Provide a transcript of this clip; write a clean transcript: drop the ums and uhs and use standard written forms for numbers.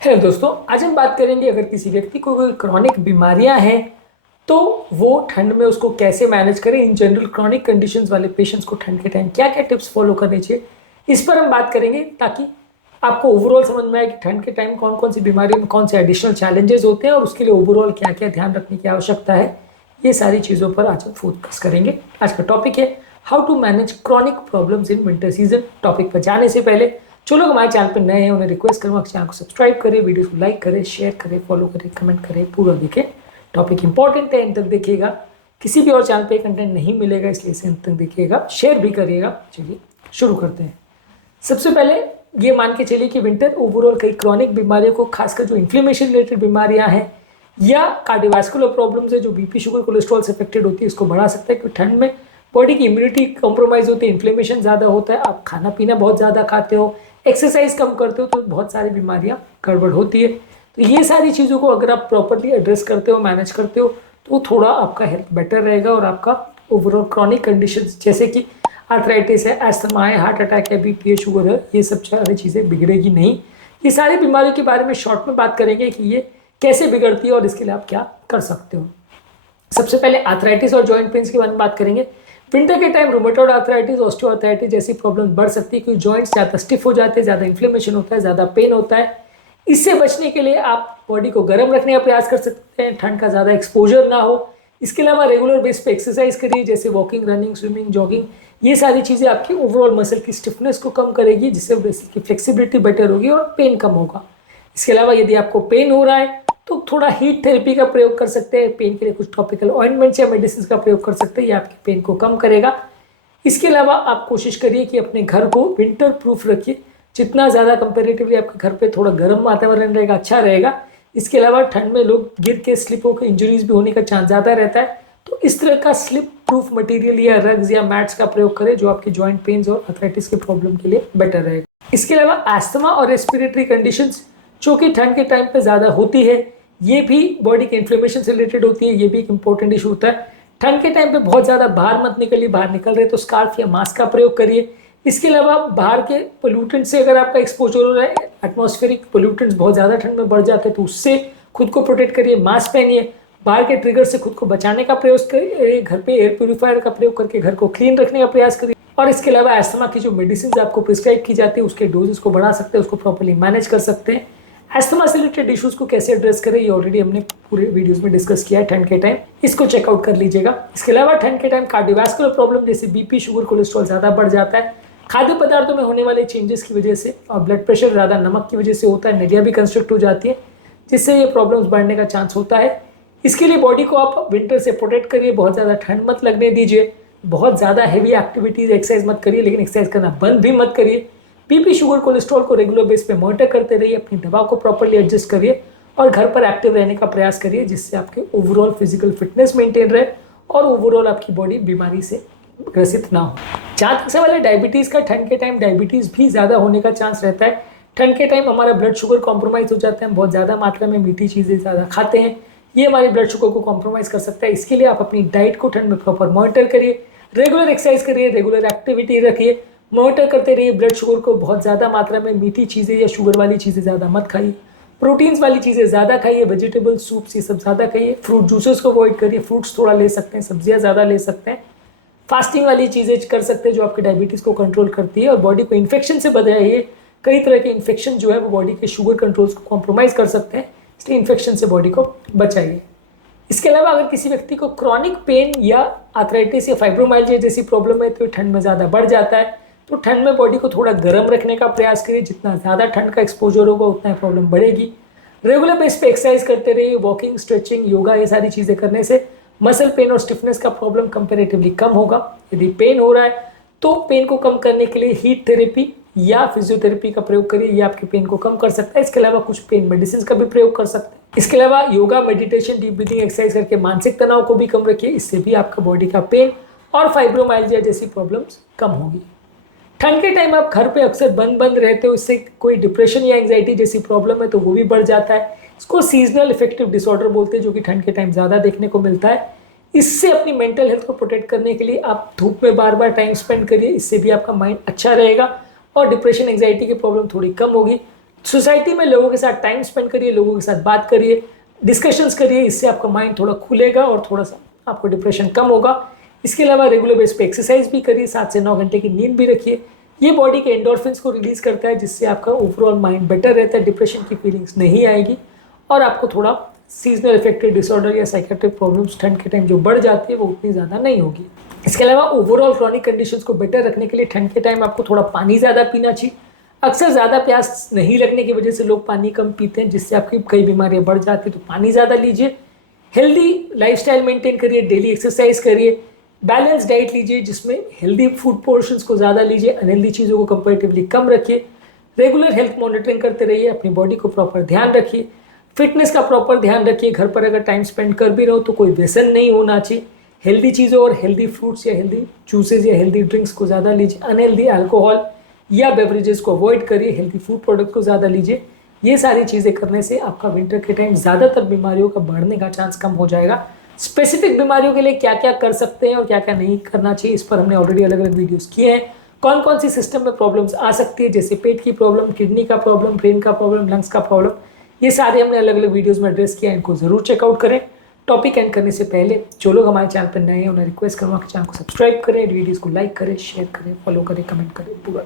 Hello दोस्तों, आज हम बात करेंगे अगर किसी व्यक्ति को कोई क्रॉनिक बीमारियां हैं तो वो ठंड में उसको कैसे मैनेज करें। इन जनरल क्रॉनिक कंडीशंस वाले पेशेंट्स को ठंड के टाइम क्या क्या टिप्स फॉलो करने चाहिए, इस पर हम बात करेंगे ताकि आपको ओवरऑल समझ में आए कि ठंड के टाइम कौन कौन सी बीमारियों में कौन से एडिशनल चैलेंजेस होते हैं और उसके लिए ओवरऑल क्या क्या ध्यान रखने की आवश्यकता है। ये सारी चीज़ों पर आज हम फोकस करेंगे। आज का टॉपिक है how to manage chronic problems in winter season. Topic पर जाने से पहले जो लोग हमारे चैनल पर नए हैं उन्हें रिक्वेस्ट करूँगा चैनल को सब्सक्राइब करें, वीडियो को लाइक करें, शेयर करें, फॉलो करें, कमेंट करें, पूरा देखें। टॉपिक इंपॉर्टेंट है, अंत तक देखिएगा। किसी भी और चैनल पे कंटेंट नहीं मिलेगा, इसलिए इसे अंत तक देखिएगा, शेयर भी करिएगा। चलिए शुरू करते हैं। सबसे पहले ये मान के चलिए कि विंटर ओवरऑल कई क्रॉनिक बीमारियों को, खासकर जो इन्फ्लेमेशन रिलेटेड बीमारियां हैं या कार्डियोवास्कुलर प्रॉब्लम्स है जो बीपी, शुगर, कोलेस्ट्रॉल से अफेक्टेड होती है, इसको बढ़ा सकता है। क्योंकि ठंड में बॉडी की इम्यूनिटी कॉम्प्रोमाइज होती है, इन्फ्लेमेशन ज़्यादा होता है, आप खाना पीना बहुत ज़्यादा खाते हो, एक्सरसाइज कम करते हो, तो बहुत सारी बीमारियां गड़बड़ होती है। तो ये सारी चीज़ों को अगर आप प्रॉपरली एड्रेस करते हो, मैनेज करते हो, तो थोड़ा आपका हेल्थ बेटर रहेगा और आपका ओवरऑल क्रॉनिक कंडीशंस जैसे कि आर्थराइटिस है, एस्थमा है, हार्ट अटैक है, बीपी है, शुगर है, ये सब सारी चीज़ें बिगड़ेगी नहीं। ये सारी बीमारियों के बारे में शॉर्ट में बात करेंगे कि ये कैसे बिगड़ती है और इसके लिए आप क्या कर सकते हो। सबसे पहले आर्थराइटिस और जॉइंट पेन्स के बारे में बात करेंगे। विंटर के टाइम रूमेटॉइड आर्थराइटिस, ऑस्टियोआर्थराइटिस जैसी प्रॉब्लम बढ़ सकती है क्योंकि जॉइंट्स ज़्यादा स्टिफ हो जाते हैं, ज़्यादा इन्फ्लेमेशन होता है, ज़्यादा पेन होता है। इससे बचने के लिए आप बॉडी को गर्म रखने का प्रयास कर सकते हैं, ठंड का ज़्यादा एक्सपोजर ना हो। इसके अलावा रेगुलर बेस पे एक्सरसाइज करिए, जैसे वॉकिंग, रनिंग, स्विमिंग, जॉगिंग। ये सारी चीज़ें आपकी ओवरऑल मसल की स्टिफनेस को कम करेगी, जिससे मसल की फ्लेक्सिबिलिटी बेटर होगी और पेन कम होगा। इसके अलावा यदि आपको पेन हो रहा है तो थोड़ा हीट थेरेपी का प्रयोग कर सकते हैं। पेन के लिए कुछ टॉपिकल ऑइंटमेंट्स या मेडिसिन का प्रयोग कर सकते हैं, ये आपके पेन को कम करेगा। इसके अलावा आप कोशिश करिए कि अपने घर को विंटर प्रूफ रखिए। जितना ज़्यादा कंपेरेटिवली आपके घर पे थोड़ा गर्म वातावरण रहेगा, अच्छा रहेगा। इसके अलावा ठंड में लोग गिर के स्लिप होकर इंजरीज भी होने का चांस ज़्यादा रहता है, तो इस तरह का स्लिप प्रूफ मटेरियल या रग्स या मैट्स का प्रयोग करें जो आपके जॉइंट पेन्स और अर्थराइटिस के प्रॉब्लम के लिए बेटर रहेगा। इसके अलावा एस्थमा और रेस्पिरेटरी कंडीशंस जो कि ठंड के टाइम पे ज़्यादा होती है, ये भी बॉडी के इन्फ्लेमेशन से रिलेटेड होती है, ये भी एक इंपॉर्टेंट इशू होता है। ठंड के टाइम पे बहुत ज़्यादा बाहर मत निकलिए, बाहर निकल रहे तो स्कार्फ या मास्क का प्रयोग करिए। इसके अलावा बाहर के पोल्यूटेंट से अगर आपका एक्सपोजर हो रहा है, एटमॉस्फेरिक पोल्यूटेंट्स बहुत ज़्यादा ठंड में बढ़ जाते हैं, तो उससे खुद को प्रोटेक्ट करिए, मास्क पहनिए। बाहर के ट्रिगर से खुद को बचाने का प्रयास करिए, घर पे एयर प्योरीफायर का प्रयोग करके घर को क्लीन रखने का प्रयास करिए। और इसके अलावा एस्थमा की जो मेडिसिन आपको प्रिस्क्राइब की जाती है उसके डोजेस को बढ़ा सकते हैं, उसको प्रॉपर्ली मैनेज कर सकते हैं। एस्थमा से रिलेटेड इश्यूज को कैसे एड्रेस करें, ये ऑलरेडी हमने पूरे वीडियोस में डिस्कस किया है ठंड के टाइम, इसको चेकआउट कर लीजिएगा। इसके अलावा ठंड के टाइम कार्डियोवास्कुलर प्रॉब्लम जैसे बीपी, शुगर, कोलेस्ट्रॉल ज़्यादा बढ़ जाता है। खाद्य पदार्थों में होने वाले चेंजेस की वजह से और ब्लड प्रेशर ज़्यादा नमक की वजह से होता है, नलियाँ भी कंस्ट्रक्ट हो जाती है, जिससे ये प्रॉब्लम्स बढ़ने का चांस होता है। इसके लिए बॉडी को आप विंटर से प्रोटेक्ट करिए, बहुत ज़्यादा ठंड मत लगने दीजिए, बहुत ज़्यादा हैवी एक्टिविटीज़, एक्सरसाइज मत करिए, लेकिन एक्सरसाइज करना बंद भी मत करिए। बीपी, शुगर, कोलेस्ट्रॉल को रेगुलर बेस पे मॉनिटर करते रहिए, अपनी दवा को प्रॉपर्ली एडजस्ट करिए और घर पर एक्टिव रहने का प्रयास करिए, जिससे आपके ओवरऑल फिजिकल फिटनेस मेंटेन रहे और ओवरऑल आपकी बॉडी बीमारी से ग्रसित ना हो। जहाँ तक सवाल है डायबिटीज़ का, ठंड के टाइम डायबिटीज़ भी ज़्यादा होने का चांस रहता है। ठंड के टाइम हमारा ब्लड शुगर कॉम्प्रोमाइज़ हो जाता है, हम बहुत ज़्यादा मात्रा में मीठी चीज़ें ज़्यादा खाते हैं, ये हमारे ब्लड शुगर को कॉम्प्रोमाइज़ कर सकता है। इसके लिए आप अपनी डाइट को ठंड में प्रॉपर मॉनिटर करिए, रेगुलर एक्सरसाइज करिए, रेगुलर एक्टिविटी रखिए, मॉनिटर करते रहिए ब्लड शुगर को। बहुत ज़्यादा मात्रा में मीठी चीज़ें या शुगर वाली चीज़ें ज़्यादा मत खाइए, प्रोटीन्स वाली चीज़ें ज़्यादा खाइए, वेजिटेबल सूप्स ये सब ज़्यादा खाइए, फ्रूट जूसेस को अवॉइड करिए, फ्रूट्स थोड़ा ले सकते हैं, सब्जियाँ ज़्यादा ले सकते हैं, फास्टिंग वाली चीज़ें कर सकते हैं जो आपके डायबिटीज़ को कंट्रोल करती है और बॉडी को इन्फेक्शन से बचाइए। कई तरह के इन्फेक्शन जो है वो बॉडी के शुगर कंट्रोल्स को कॉम्प्रोमाइज़ कर सकते हैं, इसलिए इन्फेक्शन से बॉडी को बचाइए। इसके अलावा अगर किसी व्यक्ति को क्रॉनिक पेन या आर्थराइटिस या फाइब्रोमाइल्जिया जैसी प्रॉब्लम है तो ठंड में ज़्यादा बढ़ जाता है, तो ठंड में बॉडी को थोड़ा गर्म रखने का प्रयास करिए। जितना ज़्यादा ठंड का एक्सपोजर होगा उतना प्रॉब्लम बढ़ेगी। रेगुलर बेस पे एक्सरसाइज करते रहिए, वॉकिंग, स्ट्रेचिंग, योगा, ये सारी चीज़ें करने से मसल पेन और स्टिफनेस का प्रॉब्लम कंपेरेटिवली कम होगा। यदि पेन हो रहा है तो पेन को कम करने के लिए हीट थेरेपी या फिजियोथेरेपी का प्रयोग करिए, ये आपके पेन को कम कर सकता है। इसके अलावा कुछ पेन मेडिसिन का भी प्रयोग कर सकते हैं। इसके अलावा yoga, meditation, deep breathing exercise करके मानसिक तनाव को भी कम रखिए, इससे भी आपका बॉडी का पेन और फाइब्रोमाइल्जिया जैसी प्रॉब्लम्स कम होगी। ठंड के टाइम आप घर पे अक्सर बंद बंद रहते हो, इससे कोई डिप्रेशन या एंग्जाइटी जैसी प्रॉब्लम है तो वो भी बढ़ जाता है। इसको सीजनल इफेक्टिव डिसऑर्डर बोलते हैं, जो कि ठंड के टाइम ज़्यादा देखने को मिलता है। इससे अपनी मेंटल हेल्थ को प्रोटेक्ट करने के लिए आप धूप में बार बार टाइम स्पेंड करिए, इससे भी आपका माइंड अच्छा रहेगा और डिप्रेशन, एंग्जाइटी की प्रॉब्लम थोड़ी कम होगी। सोसाइटी में लोगों के साथ टाइम स्पेंड करिए, लोगों के साथ बात करिए, डिस्कशंस करिए, इससे आपका माइंड थोड़ा खुलेगा और थोड़ा सा आपको डिप्रेशन कम होगा। इसके अलावा रेगुलर बेस पे एक्सरसाइज भी करिए, 7 से 9 घंटे की नींद भी रखिए। ये बॉडी के एंडोर्फिन्स को रिलीज करता है, जिससे आपका ओवरऑल माइंड बेटर रहता है, डिप्रेशन की फीलिंग्स नहीं आएगी और आपको थोड़ा सीजनल इफेक्टिव डिसऑर्डर या साइकेट्रिक प्रॉब्लम्स ठंड के टाइम जो बढ़ जाती है वो उतनी ज़्यादा नहीं होगी। इसके अलावा ओवरऑल क्रॉनिक कंडीशंस को बेटर रखने के लिए ठंड के टाइम आपको थोड़ा पानी ज़्यादा पीना चाहिए। अक्सर ज़्यादा प्यास नहीं लगने की वजह से लोग पानी कम पीते हैं, जिससे आपकी कई बीमारियां बढ़ जाती है, तो पानी ज़्यादा लीजिए। हेल्दी लाइफस्टाइल मेंटेन करिए, डेली एक्सरसाइज करिए, बैलेंस डाइट लीजिए जिसमें हेल्दी फूड पोर्शंस को ज़्यादा लीजिए, अनहेल्दी चीज़ों को कंपेरेटिवली कम रखिए। रेगुलर हेल्थ मॉनिटरिंग करते रहिए, अपनी बॉडी को प्रॉपर ध्यान रखिए, फिटनेस का प्रॉपर ध्यान रखिए। घर पर अगर टाइम स्पेंड कर भी रहो तो कोई व्यसन नहीं होना चाहिए। हेल्दी चीज़ों और हेल्दी फ्रूट्स या हेल्दी जूसेस या हेल्दी ड्रिंक्स को ज़्यादा लीजिए। अनहेल्दी अल्कोहल या बेवरेजेस को अवॉइड करिए, हेल्दी फूड प्रोडक्ट को ज़्यादा लीजिए। ये सारी चीज़ें करने से आपका विंटर के टाइम ज़्यादातर बीमारियों का बढ़ने का चांस कम हो जाएगा। स्पेसिफिक बीमारियों के लिए क्या क्या कर सकते हैं और क्या क्या नहीं करना चाहिए, इस पर हमने ऑलरेडी अलग अलग वीडियोस किए हैं। कौन कौन सी सिस्टम में प्रॉब्लम्स आ सकती है, जैसे पेट की प्रॉब्लम, किडनी का प्रॉब्लम, ब्रेन का प्रॉब्लम, लंग्स का प्रॉब्लम, ये सारे हमने अलग अलग वीडियोज़ में एड्रेस किया है। इनको ज़रूर चेकआउट करें। टॉपिक एंड करने से पहले जो लोग हमारे चैनल पर नए हैं उन्हें रिक्वेस्ट करूँगा कि चैनल को सब्सक्राइब करें, वीडियोज़ को लाइक करें, शेयर करें, फॉलो करें, कमेंट करें, पूरा